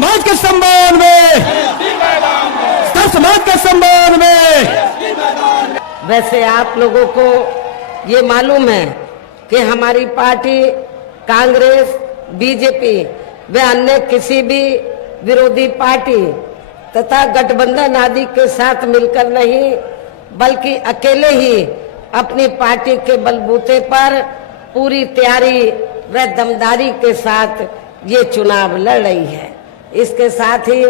समाज के सम्मान में, समाज के सम्मान में। वैसे आप लोगों को ये मालूम है कि हमारी पार्टी कांग्रेस, बीजेपी व अन्य किसी भी विरोधी पार्टी तथा गठबंधन आदि के साथ मिलकर नहीं, बल्कि अकेले ही अपनी पार्टी के बलबूते पर पूरी तैयारी व दमदारी के साथ ये चुनाव लड़ रही है। इसके साथ ही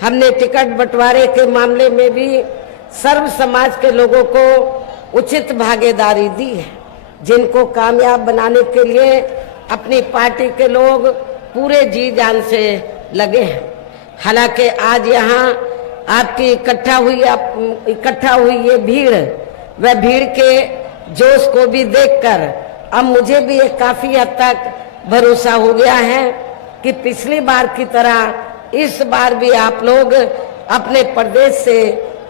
हमने टिकट बंटवारे के मामले में भी सर्व समाज के लोगों को उचित भागीदारी दी है, जिनको कामयाब बनाने के लिए अपनी पार्टी के लोग पूरे जी जान से लगे हैं। हालांकि आज यहाँ आपकी इकट्ठा हुई ये भीड़, वह भीड़ के जोश को भी देखकर अब मुझे भी एक काफी हद तक भरोसा हो गया है कि पिछली बार की तरह इस बार भी आप लोग अपने प्रदेश से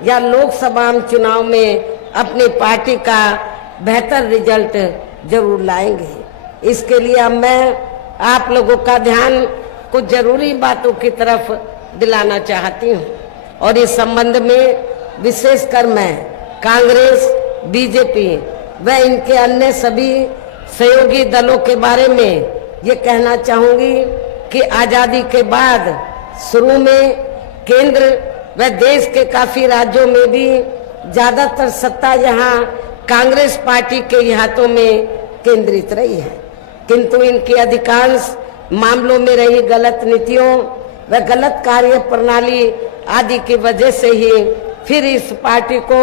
या लोकसभा चुनाव में अपनी पार्टी का बेहतर रिजल्ट जरूर लाएंगे। इसके लिए अब मैं आप लोगों का ध्यान कुछ जरूरी बातों की तरफ दिलाना चाहती हूँ और इस संबंध में विशेषकर मैं कांग्रेस, बीजेपी व इनके अन्य सभी सहयोगी दलों के बारे में ये कहना चाहूंगी कि आजादी के बाद शुरू में केंद्र व देश के काफी राज्यों में भी ज्यादातर सत्ता यहाँ कांग्रेस पार्टी के हाथों में केंद्रित रही है, किंतु इनकी अधिकांश मामलों में रही गलत नीतियों व गलत कार्य प्रणाली आदि की वजह से ही फिर इस पार्टी को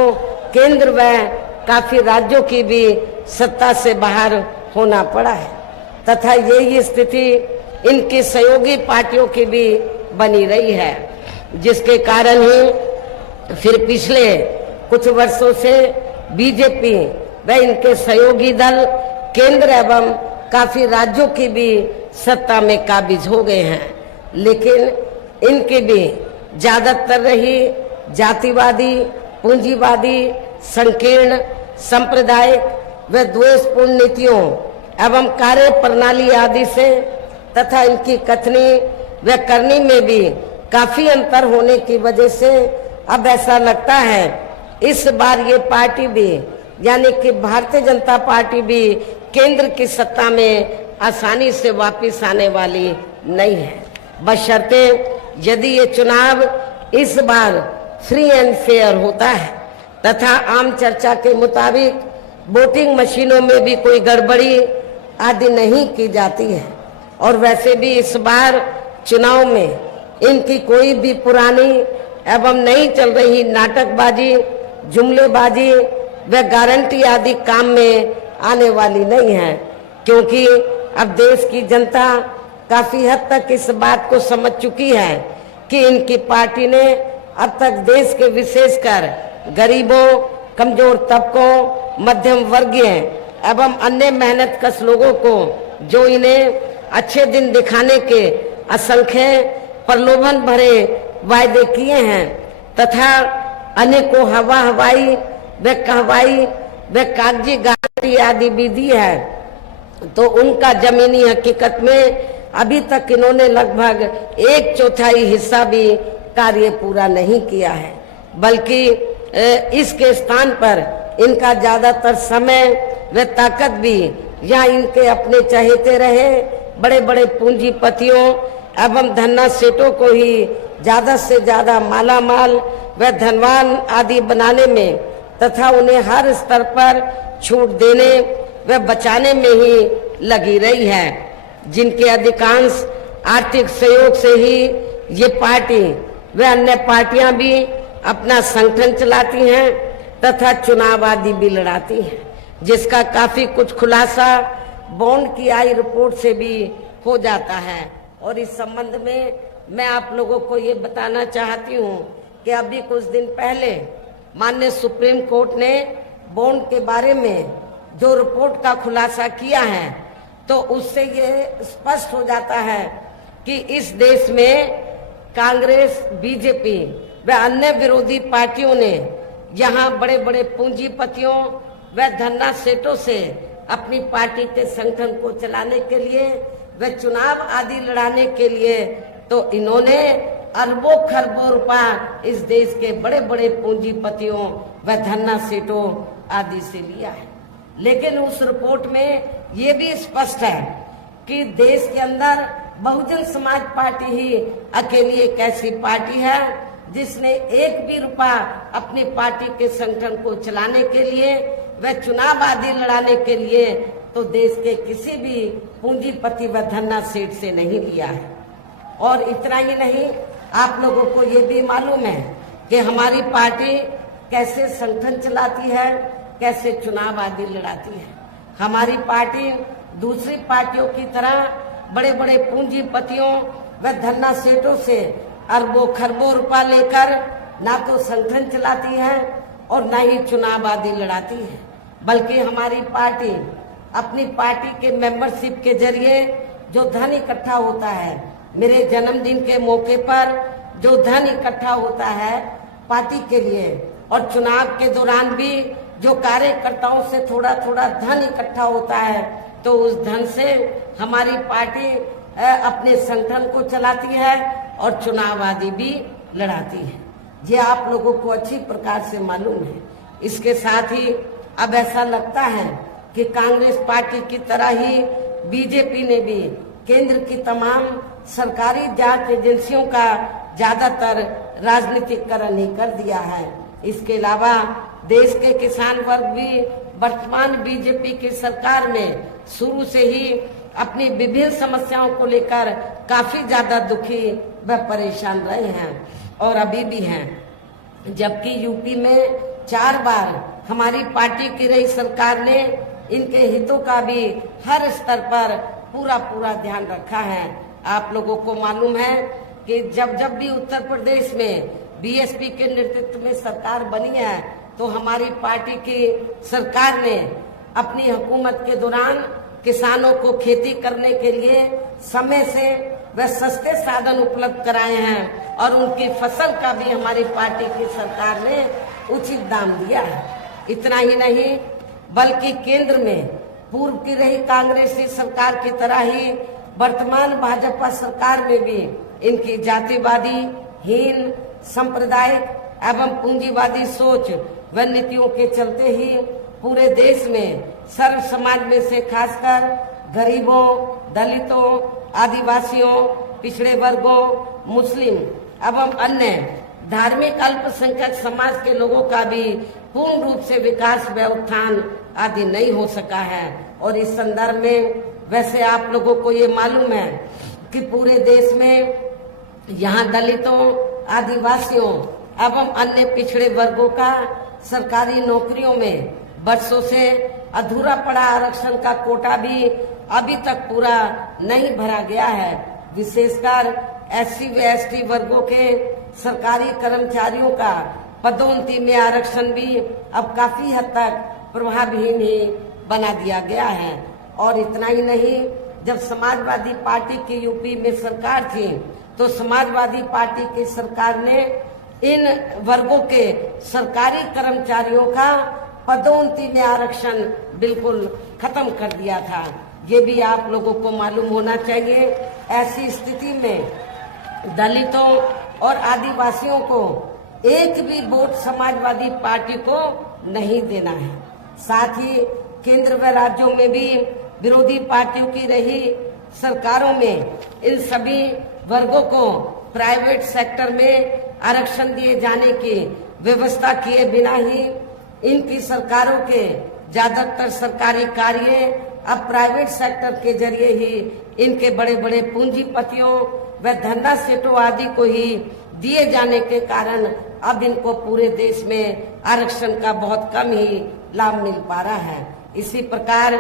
केंद्र व काफी राज्यों की भी सत्ता से बाहर होना पड़ा है तथा यही स्थिति इनकी सहयोगी पार्टियों की भी बनी रही है, जिसके कारण ही फिर पिछले कुछ वर्षों से बीजेपी व इनके सहयोगी दल केंद्र एवं काफी राज्यों की भी सत्ता में काबिज हो गए हैं, लेकिन इनकी भी ज्यादातर रही जातिवादी, पूंजीवादी, संकीर्ण, सांप्रदायिक व द्वेषपूर्ण नीतियों एवं कार्य प्रणाली आदि से तथा इनकी कथनी व करनी में भी काफी अंतर होने की वजह से अब ऐसा लगता है इस बार ये पार्टी भी यानी कि भारतीय जनता पार्टी भी केंद्र की सत्ता में आसानी से वापस आने वाली नहीं है, बशर्ते यदि ये चुनाव इस बार फ्री एंड फेयर होता है तथा आम चर्चा के मुताबिक वोटिंग मशीनों में भी कोई गड़बड़ी आदि नहीं की जाती है। और वैसे भी इस बार चुनाव में इनकी कोई भी पुरानी एवं नई चल रही नाटकबाजी, जुमलेबाजी व गारंटी आदि काम में आने वाली नहीं है, क्योंकि अब देश की जनता काफी हद तक इस बात को समझ चुकी है कि इनकी पार्टी ने अब तक देश के विशेषकर गरीबों, कमजोर तबकों, मध्यम वर्गीय एवं अन्य मेहनतकश लोगों को जो इन्हें अच्छे दिन दिखाने के असंख्य प्रलोभन भरे वायदे किए हैं तथा अनेकों हवाई व कहवाई व कागजी गारंटी आदि भी दी है, तो उनका जमीनी हकीकत में अभी तक इन्होंने लगभग 1/4 हिस्सा भी कार्य पूरा नहीं किया है, बल्कि इसके स्थान पर इनका ज्यादातर समय व ताकत भी यहाँ इनके अपने चहेते रहे बड़े बड़े पूंजीपतियों एवं धन्ना सेठों को ही ज्यादा से ज्यादा मालामाल व धनवान आदि बनाने में तथा उन्हें हर स्तर पर छूट देने व बचाने में ही लगी रही है, जिनके अधिकांश आर्थिक सहयोग से ही ये पार्टी व अन्य पार्टियां भी अपना संगठन चलाती हैं तथा चुनाव आदि भी लड़ाती हैं, जिसका काफी कुछ खुलासा बॉन्ड की आई रिपोर्ट से भी हो जाता है। और इस संबंध में मैं आप लोगों को ये बताना चाहती हूँ कि अभी कुछ दिन पहले माननीय सुप्रीम कोर्ट ने बॉन्ड के बारे में जो रिपोर्ट का खुलासा किया है, तो उससे ये स्पष्ट हो जाता है कि इस देश में कांग्रेस, बीजेपी व अन्य विरोधी पार्टियों ने यहाँ बड़े बड़े पूंजीपतियों व धन्ना सेठों से अपनी पार्टी के संगठन को चलाने के लिए व चुनाव आदि लड़ाने के लिए तो इन्होंने अरबों खरबों रुपया इस देश के बड़े बड़े पूंजीपतियों व धन्ना सेठों आदि से लिया है। लेकिन उस रिपोर्ट में ये भी स्पष्ट है कि देश के अंदर बहुजन समाज पार्टी ही अकेली एक ऐसी पार्टी है जिसने एक भी रुपया अपनी पार्टी के संगठन को चलाने के लिए व चुनाव आदि लड़ाने के लिए तो देश के किसी भी पूंजीपति व धन्ना सेठ से नहीं लिया है। और इतना ही नहीं, आप लोगों को ये भी मालूम है कि हमारी पार्टी कैसे संगठन चलाती है, कैसे चुनाव आदि लड़ाती है। हमारी पार्टी दूसरी पार्टियों की तरह बड़े बड़े पूंजीपतियों व धन्ना सेठों से अरबों खरबों रुपया लेकर ना तो संगठन चलाती है और ना ही चुनाव आदि लड़ाती है, बल्कि हमारी पार्टी अपनी पार्टी के मेंबरशिप के जरिए जो धन इकट्ठा होता है, मेरे जन्मदिन के मौके पर जो धन इकट्ठा होता है पार्टी के लिए और चुनाव के दौरान भी जो कार्यकर्ताओं से थोड़ा थोड़ा धन इकट्ठा होता है, तो उस धन से हमारी पार्टी अपने संगठन को चलाती है और चुनाव आदि भी लड़ाती है। ये आप लोगों को अच्छी प्रकार से मालूम है। इसके साथ ही अब ऐसा लगता है कि कांग्रेस पार्टी की तरह ही बीजेपी ने भी केंद्र की तमाम सरकारी जांच एजेंसियों का ज्यादातर राजनीतिकरण ही कर दिया है। इसके अलावा देश के किसान वर्ग भी वर्तमान बीजेपी की सरकार में शुरू से ही अपनी विभिन्न समस्याओं को लेकर काफी ज्यादा दुखी व परेशान रहे हैं और अभी भी हैं। जबकि यूपी में 4 बार हमारी पार्टी की रही सरकार ने इनके हितों का भी हर स्तर पर पूरा ध्यान रखा है। आप लोगों को मालूम है कि जब भी उत्तर प्रदेश में बीएसपी के नेतृत्व में सरकार बनी है तो हमारी पार्टी की सरकार ने अपनी हुकूमत के दौरान किसानों को खेती करने के लिए समय से व सस्ते साधन उपलब्ध कराए हैं और उनकी फसल का भी हमारी पार्टी की सरकार ने उचित दाम दिया है। इतना ही नहीं, बल्कि केंद्र में पूर्व की रही कांग्रेसी सरकार की तरह ही वर्तमान भाजपा सरकार में भी इनकी जातिवादी, हीन, सांप्रदायिक एवं पूंजीवादी सोच व नीतियों के चलते ही पूरे देश में सर्व समाज में से खासकर गरीबों, दलितों, आदिवासियों, पिछड़े वर्गों, मुस्लिम एवं अन्य धार्मिक अल्पसंख्यक समाज के लोगों का भी पूर्ण रूप से विकास व उत्थान आदि नहीं हो सका है। और इस संदर्भ में वैसे आप लोगों को ये मालूम है कि पूरे देश में यहाँ दलितों, आदिवासियों एवं अन्य पिछड़े वर्गों का सरकारी नौकरियों में वर्षों से अधूरा पड़ा आरक्षण का कोटा भी अभी तक पूरा नहीं भरा गया है। विशेषकर एससी व एसटी वर्गों के सरकारी कर्मचारियों का पदोन्नति में आरक्षण भी अब काफी हद तक प्रभावहीन ही बना दिया गया है। और इतना ही नहीं, जब समाजवादी पार्टी की यूपी में सरकार थी तो समाजवादी पार्टी की सरकार ने इन वर्गों के सरकारी कर्मचारियों का पदोन्नति में आरक्षण बिल्कुल खत्म कर दिया था। ये भी आप लोगों को मालूम होना चाहिए। ऐसी स्थिति में दलितों और आदिवासियों को एक भी वोट समाजवादी पार्टी को नहीं देना है। साथ ही केंद्र व राज्यों में भी विरोधी पार्टियों की रही सरकारों में इन सभी वर्गों को प्राइवेट सेक्टर में आरक्षण दिए जाने की व्यवस्था किए बिना ही इनकी सरकारों के ज्यादातर सरकारी कार्य अब प्राइवेट सेक्टर के जरिए ही इनके बड़े बड़े पूंजीपतियों व धन्ना सेठों आदि को ही दिए जाने के कारण अब इनको पूरे देश में आरक्षण का बहुत कम ही लाभ मिल पा रहा है। इसी प्रकार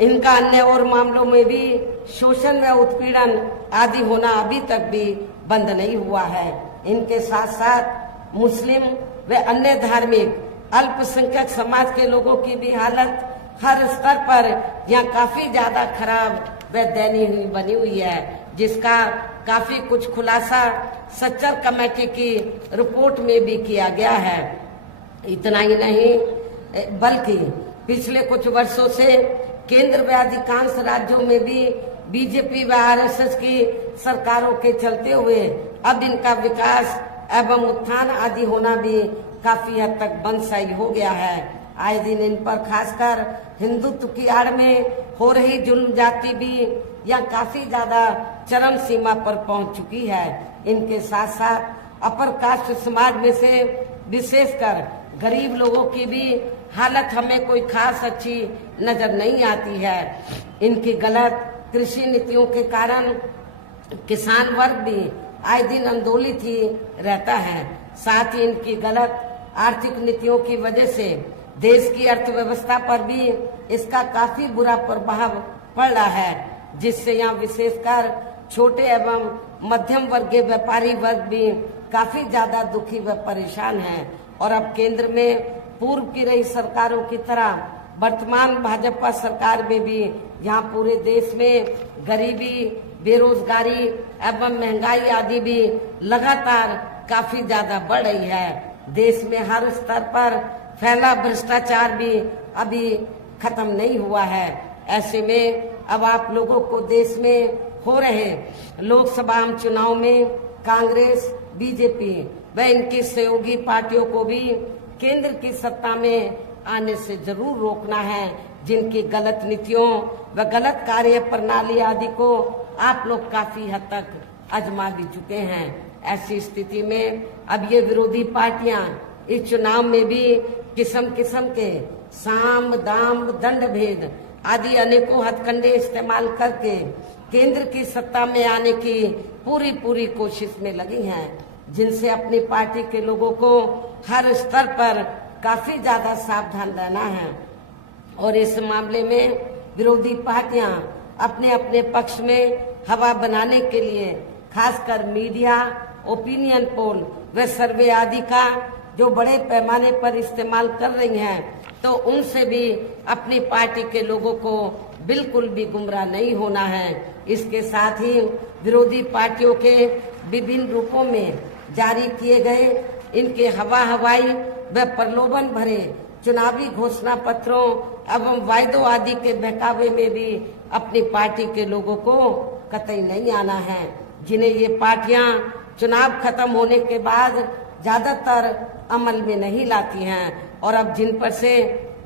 इनका अन्य और मामलों में भी शोषण व उत्पीड़न आदि होना अभी तक भी बंद नहीं हुआ है। इनके साथ साथ मुस्लिम व अन्य धार्मिक अल्पसंख्यक समाज के लोगों की भी हालत हर स्तर पर यहाँ काफी ज्यादा खराब व दयनीय बनी हुई है, जिसका काफी कुछ खुलासा सच्चर कमेटी की रिपोर्ट में भी किया गया है। इतना ही नहीं, बल्कि पिछले कुछ वर्षों से केंद्र व अधिकांश राज्यों में भी बीजेपी व आरएसएस की सरकारों के चलते हुए अब इनका विकास एवं उत्थान आदि होना भी काफी हद तक बंदशाई हो गया है। आए दिन इन पर खासकर हिंदुत्व की आड़ में हो रही जुल्म जाति भी यह काफी ज्यादा चरम सीमा पर पहुंच चुकी है। इनके साथ साथ अपर कास्ट समाज में से विशेषकर गरीब लोगों की भी हालत हमें कोई खास अच्छी नजर नहीं आती है। इनकी गलत कृषि नीतियों के कारण किसान वर्ग भी आए दिन आंदोलित ही रहता है। साथ ही इनकी गलत आर्थिक नीतियों की वजह से देश की अर्थव्यवस्था पर भी इसका काफी बुरा प्रभाव पड़ रहा है, जिससे यहाँ विशेषकर छोटे एवं मध्यम वर्गीय व्यापारी वर्ग भी काफी ज्यादा दुखी व परेशान हैं। और अब केंद्र में पूर्व की रही सरकारों की तरह वर्तमान भाजपा सरकार में भी यहाँ पूरे देश में गरीबी, बेरोजगारी एवं महंगाई आदि भी लगातार काफी ज्यादा बढ़ रही है। देश में हर स्तर पर फैला भ्रष्टाचार भी अभी खत्म नहीं हुआ है। ऐसे में अब आप लोगों को देश में हो रहे लोकसभा चुनाव में कांग्रेस, बीजेपी व इनकी सहयोगी पार्टियों को भी केंद्र की सत्ता में आने से जरूर रोकना है, जिनकी गलत नीतियों व गलत कार्य प्रणाली आदि को आप लोग काफी हद तक आजमा भी चुके हैं। ऐसी स्थिति में अब ये विरोधी पार्टियां इस चुनाव में भी किस्म किस्म के साम, दाम, दंड भेद आदि अनेकों हथकंडे इस्तेमाल करके केंद्र की सत्ता में आने की पूरी कोशिश में लगी हैं, जिनसे अपनी पार्टी के लोगों को हर स्तर पर काफी ज्यादा सावधान रहना है। और इस मामले में विरोधी पार्टियां अपने अपने पक्ष में हवा बनाने के लिए खासकर मीडिया, ओपिनियन पोल व सर्वे आदि का जो बड़े पैमाने पर इस्तेमाल कर रही हैं, तो उनसे भी अपनी पार्टी के लोगों को बिल्कुल भी गुमराह नहीं होना है। इसके साथ ही विरोधी पार्टियों के विभिन्न रूपों में जारी किए गए इनके हवाई व प्रलोभन भरे चुनावी घोषणा पत्रों एवं वायदों आदि के बहकावे में भी अपनी पार्टी के लोगों को कतई नहीं आना है, जिन्हें ये पार्टियां चुनाव खत्म होने के बाद ज्यादातर अमल में नहीं लाती हैं और अब जिन पर से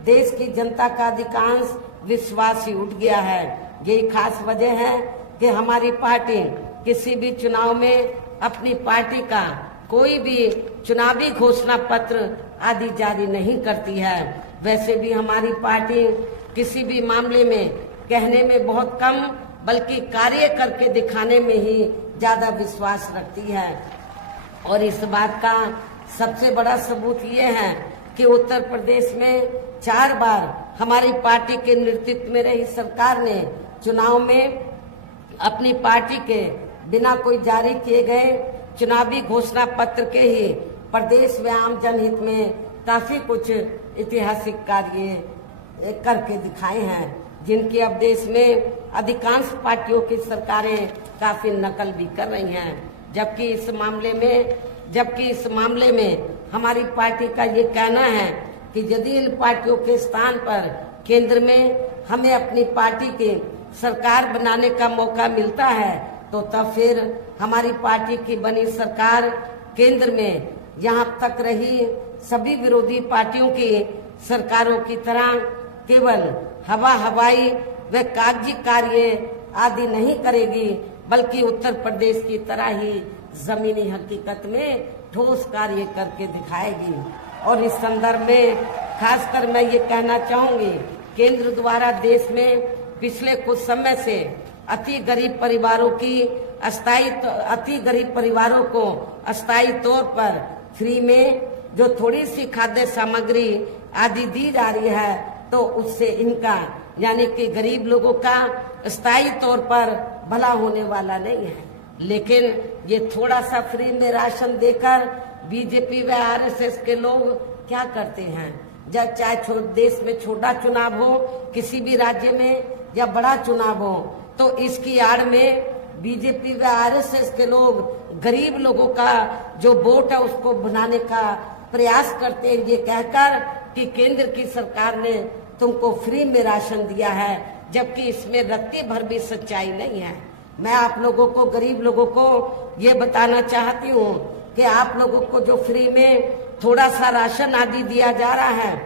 देश की जनता का अधिकांश विश्वास ही उठ गया है। यही खास वजह है कि हमारी पार्टी किसी भी चुनाव में अपनी पार्टी का कोई भी चुनावी घोषणा पत्र आदि जारी नहीं करती है। वैसे भी हमारी पार्टी किसी भी मामले में कहने में बहुत कम बल्कि कार्य करके दिखाने में ही ज्यादा विश्वास रखती है। और इस बात का सबसे बड़ा सबूत ये है कि उत्तर प्रदेश में 4 बार हमारी पार्टी के नेतृत्व में रही सरकार ने चुनाव में अपनी पार्टी के बिना कोई जारी किए गए चुनावी घोषणा पत्र के ही प्रदेश व आम जनहित में काफी कुछ ऐतिहासिक कार्य करके दिखाए हैं, जिनकी अब देश में अधिकांश पार्टियों की सरकारें काफी नकल भी कर रही हैं। जबकि इस मामले में हमारी पार्टी का ये कहना है कि यदि इन पार्टियों के स्थान पर केंद्र में हमें अपनी पार्टी की सरकार बनाने का मौका मिलता है, तो तब फिर हमारी पार्टी की बनी सरकार केंद्र में यहाँ तक रही सभी विरोधी पार्टियों की सरकारों की तरह केवल हवाई व कागजी कार्य आदि नहीं करेगी, बल्कि उत्तर प्रदेश की तरह ही जमीनी हकीकत में ठोस कार्य करके दिखाएगी। और इस संदर्भ में खासकर मैं ये कहना चाहूंगी, केंद्र द्वारा देश में पिछले कुछ समय से अति गरीब परिवारों को अस्थायी तौर पर फ्री में जो थोड़ी सी खाद्य सामग्री आदि दी जा रही है, तो उससे इनका यानी कि गरीब लोगों का स्थायी तौर पर भला होने वाला नहीं है। लेकिन ये थोड़ा सा फ्री में राशन देकर बीजेपी व आरएसएस के लोग क्या करते हैं, जब चाहे देश में छोटा चुनाव हो, किसी भी राज्य में या बड़ा चुनाव हो, तो इसकी आड़ में बीजेपी व आरएसएस के लोग गरीब लोगों का जो वोट है उसको बनाने का प्रयास करते हैं, ये कहकर कि केंद्र की सरकार ने तुमको फ्री में राशन दिया है, जबकि इसमें रत्ती भर भी सच्चाई नहीं है। मैं आप लोगों को, गरीब लोगों को ये बताना चाहती हूँ कि आप लोगों को जो फ्री में थोड़ा सा राशन आदि दिया जा रहा है,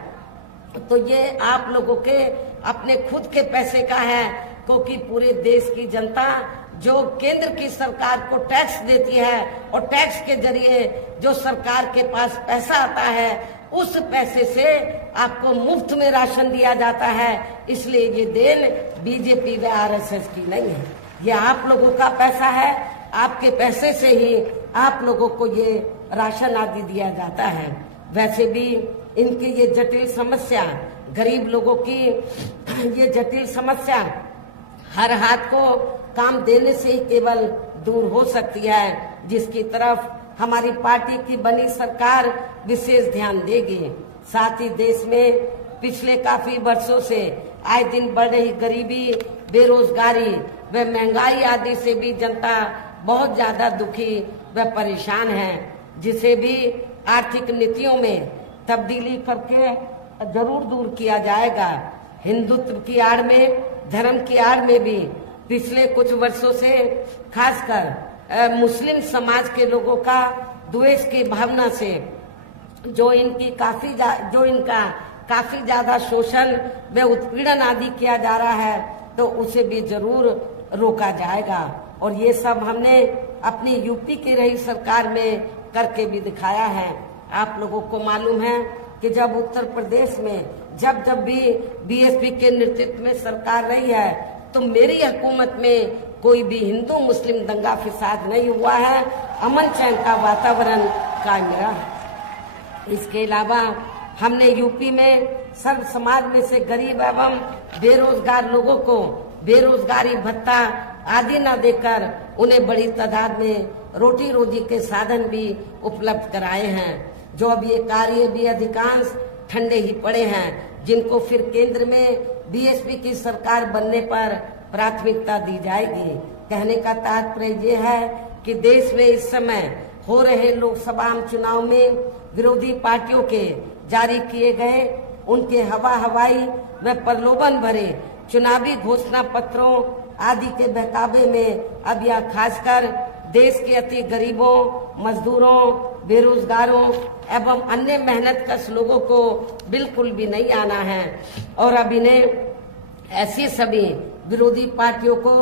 तो ये आप लोगों के अपने खुद के पैसे का है, क्योंकि पूरे देश की जनता जो केंद्र की सरकार को टैक्स देती है और टैक्स के जरिए जो सरकार के पास पैसा आता है, उस पैसे से आपको मुफ्त में राशन दिया जाता है। इसलिए ये देन बीजेपी व आरएसएस की नहीं है, ये आप लोगों का पैसा है। आपके पैसे से ही आप लोगों को ये राशन आदि दिया जाता है। वैसे भी इनकी ये जटिल समस्या, गरीब लोगों की ये जटिल समस्या हर हाथ को काम देने से ही केवल दूर हो सकती है, जिसकी तरफ हमारी पार्टी की बनी सरकार विशेष ध्यान देगी। साथ ही देश में पिछले काफी वर्षों से आए दिन बढ़ रही गरीबी, बेरोजगारी व महंगाई आदि से भी जनता बहुत ज्यादा दुखी व परेशान है, जिसे भी आर्थिक नीतियों में तब्दीली करके जरूर दूर किया जाएगा। हिंदुत्व की आड़ में, धर्म की आड़ में भी पिछले कुछ वर्षों से खासकर मुस्लिम समाज के लोगों का द्वेष की भावना से जो इनका काफी ज्यादा शोषण व उत्पीड़न आदि किया जा रहा है, तो उसे भी जरूर रोका जाएगा। और ये सब हमने अपनी यूपी की रही सरकार में करके भी दिखाया है। आप लोगों को मालूम है कि जब उत्तर प्रदेश में जब भी बीएसपी के नेतृत्व में सरकार रही है, तो मेरी हुकूमत में कोई भी हिंदू मुस्लिम दंगा फिसाद नहीं हुआ है, अमन चैन का वातावरण कायम रहा है। इसके अलावा हमने यूपी में सर्व समाज में से गरीब एवं बेरोजगार लोगों को बेरोजगारी भत्ता आदि न देकर उन्हें बड़ी तादाद में रोटी रोजी के साधन भी उपलब्ध कराए हैं। जो अब ये कार्य भी अधिकांश ठंडे ही पड़े हैं, जिनको फिर केंद्र में बीएसपी की सरकार बनने पर प्राथमिकता दी जाएगी। कहने का तात्पर्य ये है कि देश में इस समय हो रहे लोकसभा चुनाव में विरोधी पार्टियों के जारी किए गए उनके हवाई व प्रलोभन भरे चुनावी घोषणा पत्रों आदि के बहकावे में अब यह खासकर देश के अति गरीबों, मजदूरों, बेरोजगारों एवं अन्य मेहनतकश लोगों को बिल्कुल भी नहीं आना है। और अब इन्हें ऐसी सभी विरोधी पार्टियों को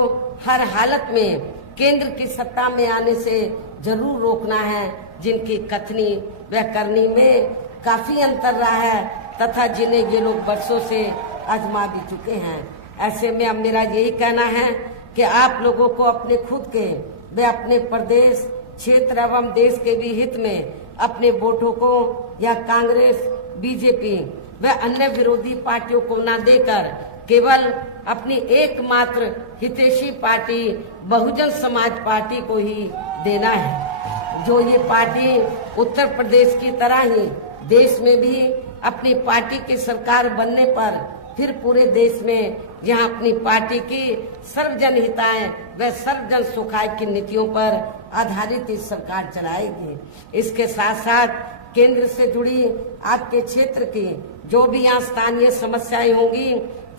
हर हालत में केंद्र की सत्ता में आने से जरूर रोकना है, जिनकी कथनी व करनी में काफी अंतर रहा है तथा जिन्हें ये लोग वर्षों से आजमा भी चुके हैं। ऐसे में अब मेरा यही कहना है कि आप लोगों को अपने खुद के व अपने प्रदेश, क्षेत्र एवं देश के भी हित में अपने वोटों को या कांग्रेस, बीजेपी व अन्य विरोधी पार्टियों को न देकर केवल अपनी एकमात्र हितैषी पार्टी बहुजन समाज पार्टी को ही देना है। जो ये पार्टी उत्तर प्रदेश की तरह ही देश में भी अपनी पार्टी की सरकार बनने पर फिर पूरे देश में यहाँ अपनी पार्टी की सर्वजन हिताय व सर्वजन सुखाय की नीतियों पर आधारित इस सरकार चलाएगी। इसके साथ साथ केंद्र से जुड़ी आपके क्षेत्र की जो भी यहाँ स्थानीय समस्याएं होंगी,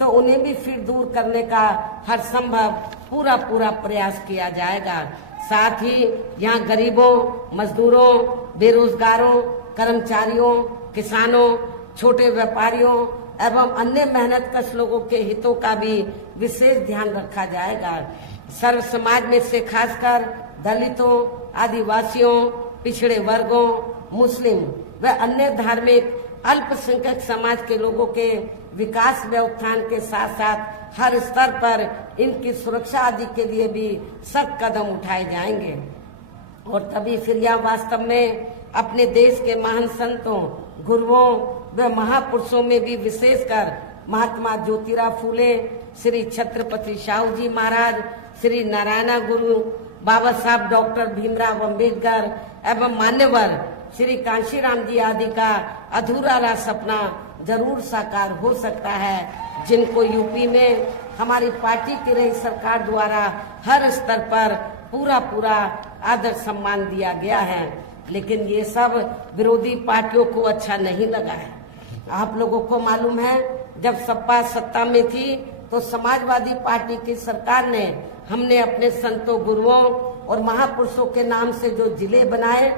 तो उन्हें भी फिर दूर करने का हर संभव पूरा प्रयास किया जाएगा। साथ ही यहाँ गरीबों, मजदूरों, बेरोजगारों, कर्मचारियों, किसानों, छोटे व्यापारियों एवं अन्य मेहनतकश लोगों के हितों का भी विशेष ध्यान रखा जाएगा। सर्व समाज में से खासकर दलितों, आदिवासियों, पिछड़े वर्गों, मुस्लिम व अन्य धार्मिक अल्पसंख्यक समाज के लोगों के विकास व उत्थान के साथ साथ हर स्तर पर इनकी सुरक्षा आदि के लिए भी सख्त कदम उठाए जाएंगे। और तभी फिर यह वास्तव में अपने देश के महान संतों, गुरुओं व महापुरुषों में भी विशेषकर महात्मा ज्योतिराव फूले, श्री छत्रपति शाहू जी महाराज, श्री नारायण गुरु, बाबा साहब डॉक्टर भीमराव अंबेडकर एवं मान्यवर श्री कांशीराम जी आदि का अधूरा रहा सपना जरूर साकार हो सकता है, जिनको यूपी में हमारी पार्टी की रही सरकार द्वारा हर स्तर पर पूरा आदर सम्मान दिया गया है। लेकिन ये सब विरोधी पार्टियों को अच्छा नहीं लगा है। आप लोगों को मालूम है, जब सपा सत्ता में थी तो समाजवादी पार्टी की सरकार ने हमने अपने संतों, गुरुओं और महापुरुषों के नाम से जो जिले बनाए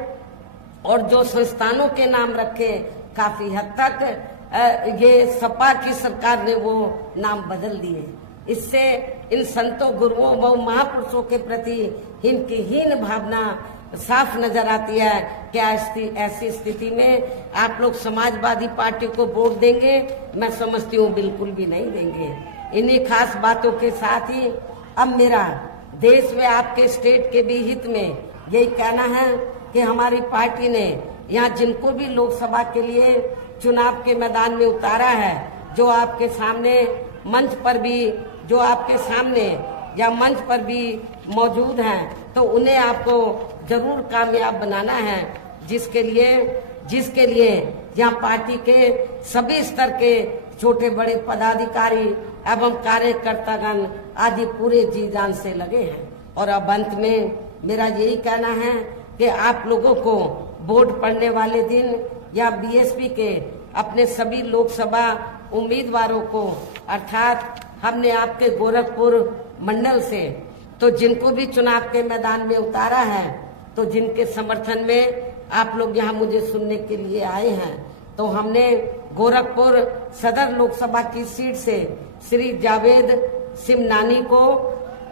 और जो संस्थानों के नाम रखे, काफी हद तक ये सपा की सरकार ने वो नाम बदल दिए। इससे इन संतों, गुरुओं व महापुरुषों के प्रति इनकी हीन भावना साफ नजर आती है। क्या ऐसी स्थिति में आप लोग समाजवादी पार्टी को वोट देंगे? मैं समझती हूँ बिल्कुल भी नहीं देंगे। इन्हीं खास बातों के साथ ही अब मेरा देश में आपके स्टेट के भी हित में यही कहना है कि हमारी पार्टी ने यहाँ जिनको भी लोकसभा के लिए चुनाव के मैदान में उतारा है, जो आपके सामने मंच पर भी, जो आपके सामने या मंच पर भी मौजूद हैं, तो उन्हें आपको जरूर कामयाब बनाना है, जिसके लिए यहाँ पार्टी के सभी स्तर के छोटे बड़े पदाधिकारी एवं कार्यकर्तागण आदि पूरे जी जान से लगे हैं। और अब अंत में मेरा यही कहना है कि आप लोगों को वोट पड़ने वाले दिन या बीएसपी के अपने सभी लोकसभा उम्मीदवारों को, अर्थात हमने आपके गोरखपुर मंडल से तो जिनको भी चुनाव के मैदान में उतारा है, तो जिनके समर्थन में आप लोग यहाँ मुझे सुनने के लिए आए हैं, तो हमने गोरखपुर सदर लोकसभा की सीट से श्री जावेद सिमनानी को,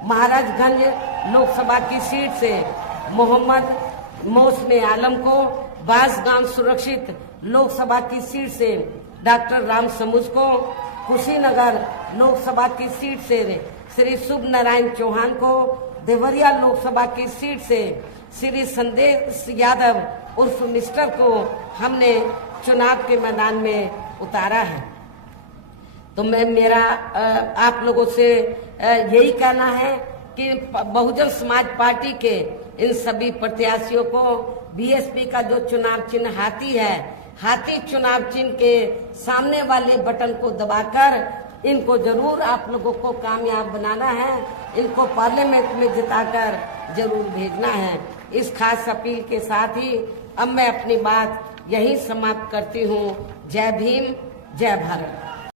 महाराजगंज लोकसभा की सीट से मोहम्मद मौसम आलम को, बांसगांव सुरक्षित लोकसभा की सीट से डॉक्टर राम समुज को, कुशीनगर लोकसभा की सीट से श्री शुभ नारायण चौहान को, देवरिया लोकसभा की सीट से श्री संदेश यादव उर्फ मिस्टर को हमने चुनाव के मैदान में उतारा है। तो मेरा आप लोगों से यही कहना है कि बहुजन समाज पार्टी के इन सभी प्रत्याशियों को बीएसपी का जो चुनाव चिन्ह हाथी है, हाथी चुनाव चिन्ह के सामने वाले बटन को दबाकर इनको जरूर आप लोगों को कामयाब बनाना है, इनको पार्लियामेंट में जिताकर जरूर भेजना है। इस खास अपील के साथ ही अब मैं अपनी बात यहीं समाप्त करती हूँ। जय भीम, जय भारत।